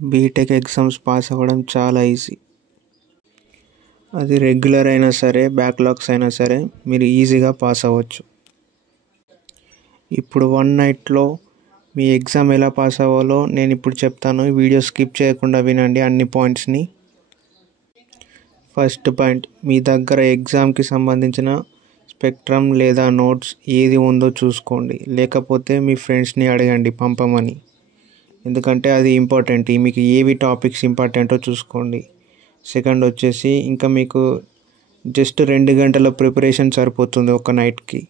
BTech exams pass అవ్వడం చాలా easy. అది రెగ్యులర్ అయినా సరే, బ్యాక్లాగ్స్ అయినా సరే మీరు ఈజీగా పాస్ అవ్వచ్చు. ఇప్పుడు వన్ నైట్లో మీ ఎగ్జామ్ ఎలా పాస్ అవ్వాలో నేను ఇప్పుడు చెప్తాను. వీడియో స్కిప్ చేయకుండా వినండి అన్ని పాయింట్స్ని. ఫస్ట్ పాయింట్, మీ దగ్గర ఎగ్జామ్కి సంబంధించిన స్పెక్ట్రమ్ లేదా నోట్స్ ఏది ఉందో చూసుకోండి. లేకపోతే మీ ఫ్రెండ్స్ని అడగండి పంపమని, ఎందుకంటే అది ఇంపార్టెంట్. మీకు ఏవి టాపిక్స్ ఇంపార్టెంటో చూసుకోండి. సెకండ్ వచ్చేసి, ఇంకా మీకు జస్ట్ 2 గంటల ప్రిపరేషన్ సరిపోతుంది ఒక నైట్కి.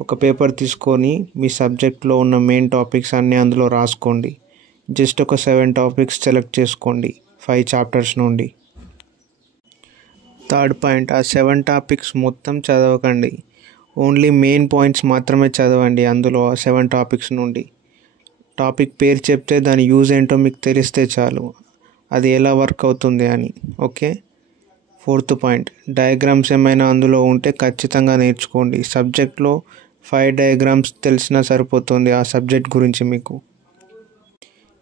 ఒక పేపర్ తీసుకొని మీ సబ్జెక్ట్లో ఉన్న మెయిన్ టాపిక్స్ అన్నీ అందులో రాసుకోండి. జస్ట్ ఒక 7 టాపిక్స్ సెలెక్ట్ చేసుకోండి 5 చాప్టర్స్ నుండి. థర్డ్ పాయింట్, ఆ 7 టాపిక్స్ మొత్తం చదవకండి. ఓన్లీ మెయిన్ పాయింట్స్ మాత్రమే చదవండి అందులో 7 టాపిక్స్ నుండి. టాపిక్ పేరు చెప్తే దాని యూజ్ ఏంటో మీకు తెలిస్తే చాలు, అది ఎలా వర్క్ అవుతుంది అని. ఓకే. ఫోర్త్ పాయింట్, డయాగ్రామ్స్ ఏమైనా అందులో ఉంటే ఖచ్చితంగా నేర్చుకోండి. సబ్జెక్ట్లో 5 డయాగ్రామ్స్ తెలిసినా సరిపోతుంది ఆ సబ్జెక్ట్ గురించి మీకు.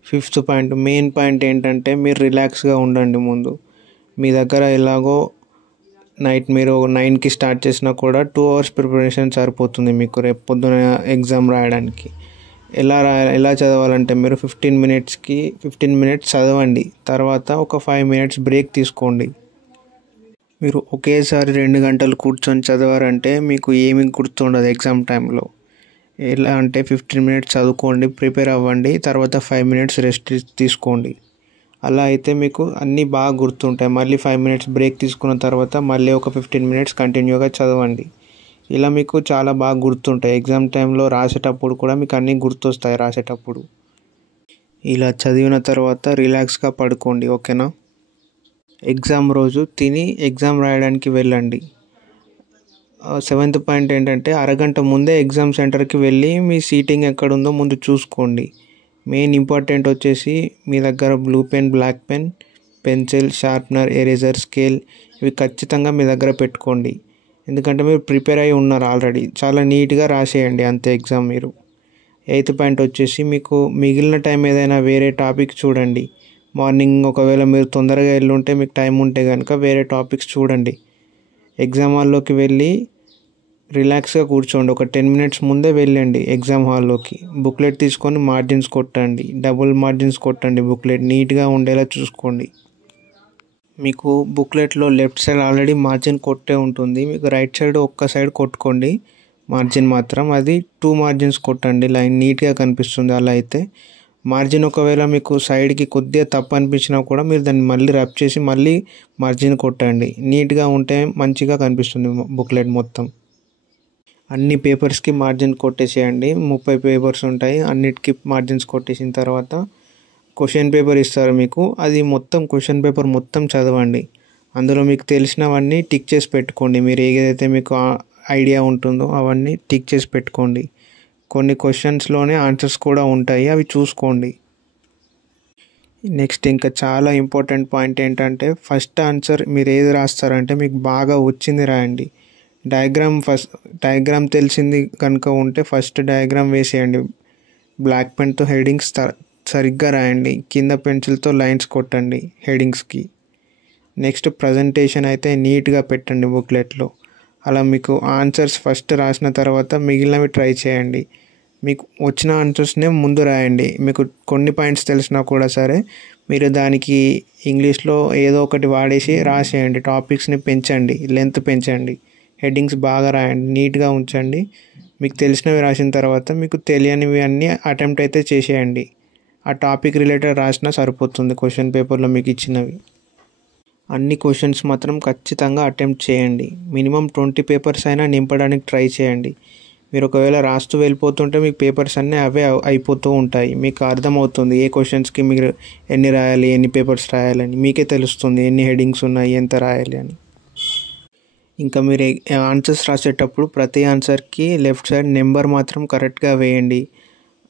ఫిఫ్త్ పాయింట్, మెయిన్ పాయింట్ ఏంటంటే మీరు రిలాక్స్గా ఉండండి ముందు. మీ దగ్గర ఎలాగో నైట్ మీరు 9కి స్టార్ట్ చేసినా కూడా 2 అవర్స్ ప్రిపరేషన్ సరిపోతుంది మీకు రేపు పొద్దున ఎగ్జామ్ రాయడానికి. ఎలా చదవాలంటే మీరు 15 మినిట్స్ చదవండి, తర్వాత ఒక 5 మినిట్స్ బ్రేక్ తీసుకోండి. మీరు ఒకేసారి 2 గంటలు కూర్చొని చదవారంటే మీకు ఏమీ గుర్తుండదు ఎగ్జామ్ టైంలో. ఎలా అంటే 15 మినిట్స్ చదువుకోండి, ప్రిపేర్ అవ్వండి, తర్వాత 5 మినిట్స్ రెస్ట్ తీసుకోండి. అలా అయితే మీకు అన్నీ బాగా గుర్తుంటాయి. మళ్ళీ 5 మినిట్స్ బ్రేక్ తీసుకున్న తర్వాత మళ్ళీ ఒక 15 మినిట్స్ కంటిన్యూగా చదవండి. ఇలా మీకు చాలా బాగా గుర్తుంటాయి. ఎగ్జామ్ టైంలో రాసేటప్పుడు కూడా మీకు అన్నీ గుర్తొస్తాయి రాసేటప్పుడు. ఇలా చదివిన తర్వాత రిలాక్స్గా పడుకోండి. ఓకేనా. ఎగ్జామ్ రోజు తిని ఎగ్జామ్ రాయడానికి వెళ్ళండి. 7th పాయింట్ ఏంటంటే, అరగంట ముందే ఎగ్జామ్ సెంటర్కి వెళ్ళి మీ సీటింగ్ ఎక్కడుందో ముందు చూసుకోండి. మెయిన్ ఇంపార్టెంట్ వచ్చేసి మీ దగ్గర blue pen, black pen, pencil, sharpener, eraser, scale ఇవి ఖచ్చితంగా మీ దగ్గర పెట్టుకోండి. ఎందుకంటే మీరు ప్రిపేర్ అయి ఉన్నారు ఆల్రెడీ. చాలా నీట్గా రాసేయండి అంతే ఎగ్జామ్ మీరు. 8th పాయింట్ వచ్చేసి, మీకు మిగిలిన టైం ఏదైనా వేరే టాపిక్ చూడండి. మార్నింగ్ ఒకవేళ మీరు తొందరగా వెళ్ళుంటే మీకు టైం ఉంటే కనుక వేరే టాపిక్స్ చూడండి. ఎగ్జామ్ హాల్లోకి వెళ్ళి రిలాక్స్గా కూర్చోండి. ఒక 10 మినిట్స్ ముందే వెళ్ళండి ఎగ్జామ్ హాల్లోకి. బుక్లెట్ తీసుకొని మార్జిన్స్ కొట్టండి, డబుల్ మార్జిన్స్ కొట్టండి. బుక్లెట్ నీట్గా ఉండేలా చూసుకోండి. మీకు బుక్లెట్లో లెఫ్ట్ సైడ్ ఆల్రెడీ మార్జిన్ కొట్టే ఉంటుంది, మీకు రైట్ సైడ్ ఒక్క సైడ్ కొట్టుకోండి మార్జిన్ మాత్రం. అది 2 మార్జిన్స్ కొట్టండి, లైన్ నీట్గా కనిపిస్తుంది. అలా అయితే మార్జిన్ ఒకవేళ మీకు సైడ్కి కొద్దిగా తప్పు అనిపించినా కూడా మీరు దాన్ని మళ్ళీ రబ్ చేసి మళ్ళీ మార్జిన్ కొట్టండి. నీట్గా ఉంటే మంచిగా కనిపిస్తుంది బుక్లెట్ మొత్తం. అన్ని పేపర్స్కి మార్జిన్ కొట్టేసేయండి. 30 పేపర్స్ ఉంటాయి, అన్నిటికీ మార్జిన్స్ కొట్టేసిన తర్వాత క్వశ్చన్ పేపర్ ఇస్తారు మీకు. అది మొత్తం క్వశ్చన్ పేపర్ మొత్తం చదవండి. అందులో మీకు తెలిసినవన్నీ టిక్ చేసి పెట్టుకోండి. మీరు ఏదైతే మీకు ఐడియా ఉంటుందో అవన్నీ టిక్ చేసి పెట్టుకోండి. కొన్ని క్వశ్చన్స్లోనే ఆన్సర్స్ కూడా ఉంటాయి, అవి చూసుకోండి. నెక్స్ట్ ఇంకా చాలా ఇంపార్టెంట్ పాయింట్ ఏంటంటే, ఫస్ట్ ఆన్సర్ మీరు ఏది రాస్తారంటే మీకు బాగా వచ్చింది రాయండి. డయాగ్రామ్ తెలిసింది కనుక ఉంటే ఫస్ట్ డయాగ్రామ్ వేసేయండి. బ్లాక్ పెన్తో హెడింగ్స్ సరిగ్గా రాయండి. కింద పెన్సిల్తో లైన్స్ కొట్టండి హెడింగ్స్కి. నెక్స్ట్ ప్రజెంటేషన్ అయితే నీట్గా పెట్టండి బుక్లెట్లో. అలా మీకు ఆన్సర్స్ ఫస్ట్ రాసిన తర్వాత మిగిలినవి ట్రై చేయండి. మీకు వచ్చిన ఆన్సర్స్నే ముందు రాయండి. మీకు కొన్ని పాయింట్స్ తెలిసినా కూడా సరే మీరు దానికి ఇంగ్లీష్లో ఏదో ఒకటి వాడేసి రాసేయండి. టాపిక్స్ని పెంచండి, లెంత్ పెంచండి, హెడ్డింగ్స్ బాగా రాయండి, నీట్గా ఉంచండి. మీకు తెలిసినవి రాసిన తర్వాత మీకు తెలియనివి అన్నీ అటెంప్ట్ అయితే చేసేయండి. ఆ టాపిక్ రిలేటెడ్ రాసినా సరిపోతుంది క్వశ్చన్ పేపర్లో మీకు ఇచ్చినవి. అన్ని క్వశ్చన్స్ మాత్రం ఖచ్చితంగా అటెంప్ట్ చేయండి. మినిమం 20 పేపర్స్ అయినా నింపడానికి ట్రై చేయండి. మీరు ఒకవేళ రాస్తూ వెళ్ళిపోతుంటే మీకు పేపర్స్ అన్నీ అవే అయిపోతూ ఉంటాయి. మీకు అర్థమవుతుంది ఏ క్వశ్చన్స్కి మీరు ఎన్ని రాయాలి, ఎన్ని పేపర్స్ రాయాలని మీకే తెలుస్తుంది, ఎన్ని హెడ్డింగ్స్ ఉన్నాయి, ఎంత రాయాలి అని. ఇంకా మీరు ఆన్సర్స్ రాసేటప్పుడు ప్రతి ఆన్సర్కి లెఫ్ట్ సైడ్ నెంబర్ మాత్రం కరెక్ట్గా వేయండి.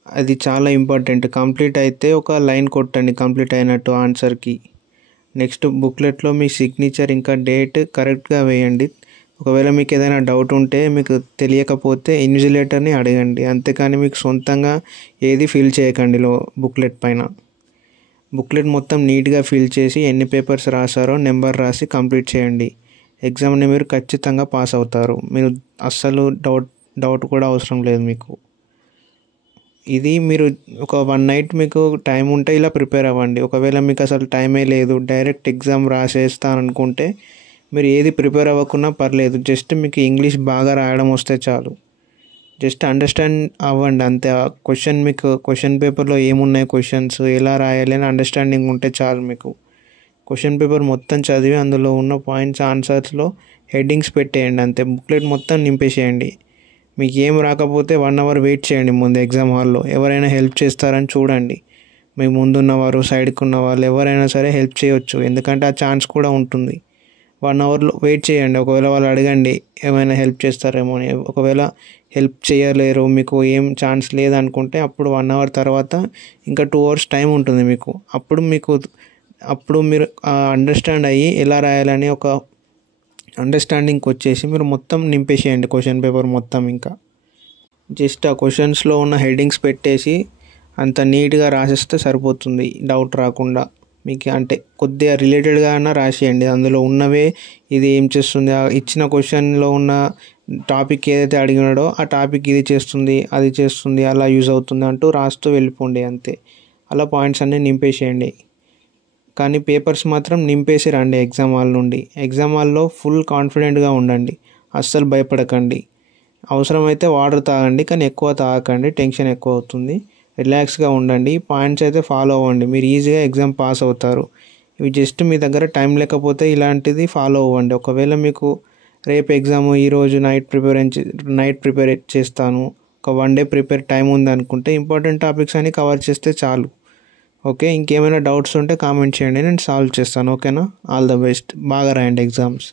అది చాలా ఇంపార్టెంట్. కంప్లీట్ అయితే ఒక లైన్ కొట్టండి కంప్లీట్ అయినట్టు ఆన్సర్కి. నెక్స్ట్ బుక్లెట్లో మీ సిగ్నేచర్ ఇంకా డేట్ కరెక్ట్గా వేయండి. ఒకవేళ మీకు ఏదైనా డౌట్ ఉంటే, మీకు తెలియకపోతే ఇన్విజిలేటర్ని అడగండి, అంతేకాని మీకు సొంతంగా ఏది ఫిల్ చేయకండి బుక్లెట్ పైన. బుక్లెట్ మొత్తం నీట్గా ఫిల్ చేసి ఎన్ని పేపర్స్ రాశారో నెంబర్ రాసి కంప్లీట్ చేయండి. ఎగ్జామ్ని మీరు ఖచ్చితంగా పాస్ అవుతారు. మీరు అస్సలు డౌట్ కూడా అవసరం లేదు మీకు. ఇది మీరు ఒక 1 నైట్ మీకు టైం ఉంటే ఇలా ప్రిపేర్ అవ్వండి. ఒకవేళ మీకు అసలు టైమే లేదు, డైరెక్ట్ ఎగ్జామ్ రాసేస్తాననుకుంటే మీరు ఏది ప్రిపేర్ అవ్వకున్నా పర్లేదు. జస్ట్ మీకు ఇంగ్లీష్ బాగా రాయడం వస్తే చాలు. జస్ట్ అండర్స్టాండ్ అవ్వండి అంతే. మీకు క్వశ్చన్ పేపర్లో ఏమున్నాయి, క్వశ్చన్స్ ఎలా రాయాలి అని అండర్స్టాండింగ్ ఉంటే చాలు మీకు. క్వశ్చన్ పేపర్ మొత్తం చదివి అందులో ఉన్న పాయింట్స్ ఆన్సర్స్లో హెడ్డింగ్స్ పెట్టేయండి అంతే. బుక్లెట్ మొత్తం నింపేసేయండి. మీకు ఏం రాకపోతే 1 అవర్ వెయిట్ చేయండి ముందు ఎగ్జామ్ హాల్లో. ఎవరైనా హెల్ప్ చేస్తారని చూడండి. మీకు ముందున్నవారు, సైడ్కి ఉన్న వాళ్ళు ఎవరైనా సరే హెల్ప్ చేయొచ్చు, ఎందుకంటే ఆ ఛాన్స్ కూడా ఉంటుంది. 1 అవర్లో వెయిట్ చేయండి. ఒకవేళ వాళ్ళు అడగండి ఏమైనా హెల్ప్ చేస్తారేమో అని. ఒకవేళ హెల్ప్ చేయలేరు, మీకు ఏం ఛాన్స్ లేదనుకుంటే అప్పుడు 1 అవర్ తర్వాత ఇంకా 2 అవర్స్ టైం ఉంటుంది మీకు. అప్పుడు మీరు అండర్స్టాండ్ అయ్యి ఎలా రాయాలని ఒక అండర్స్టాండింగ్కి వచ్చేసి మీరు మొత్తం నింపేసేయండి క్వశ్చన్ పేపర్ మొత్తం. ఇంకా జస్ట్ ఆ క్వశ్చన్స్లో ఉన్న హెడ్డింగ్స్ పెట్టేసి అంత నీట్గా రాసేస్తే సరిపోతుంది, డౌట్ రాకుండా. మీకు అంటే కొద్దిగా రిలేటెడ్గా అన్నా రాసేయండి. అందులో ఉన్నవే ఇది ఏం చేస్తుంది, ఇచ్చిన క్వశ్చన్లో ఉన్న టాపిక్ ఏదైతే అడిగినాడో ఆ టాపిక్ ఇది చేస్తుంది, అది చేస్తుంది, అలా యూజ్ అవుతుంది అంటూ రాస్తూ వెళ్ళిపోండి అంతే. అలా పాయింట్స్ అన్నీ నింపేసేయండి. కానీ పేపర్స్ మాత్రం నింపేసి రండి ఎగ్జామ్ హాల్ నుండి. ఎగ్జామ్ హాల్లో ఫుల్ కాన్ఫిడెంట్గా ఉండండి, అస్సలు భయపడకండి. అవసరమైతే వాటర్ తాగండి, కానీ ఎక్కువ తాగకండి, టెన్షన్ ఎక్కువ అవుతుంది. రిలాక్స్గా ఉండండి. పాయింట్స్ అయితే ఫాలో అవ్వండి, మీరు ఈజీగా ఎగ్జామ్ పాస్ అవుతారు. ఇవి జస్ట్ మీ దగ్గర టైం లేకపోతే ఇలాంటిది ఫాలో అవ్వండి. ఒకవేళ మీకు రేపు ఎగ్జామ్ ఈరోజు నైట్ ప్రిపేర్ చేస్తాను, ఒక 1 డే ప్రిపేర్ టైం ఉందనుకుంటే ఇంపార్టెంట్ టాపిక్స్ అన్ని కవర్ చేస్తే చాలు. ఓకే, ఇంకేమైనా డౌట్స్ ఉంటే కామెంట్ చేయండి, నేను సాల్వ్ చేస్తాను. ఓకేనా? All the best. బాగా రాయండి ఎగ్జామ్స్.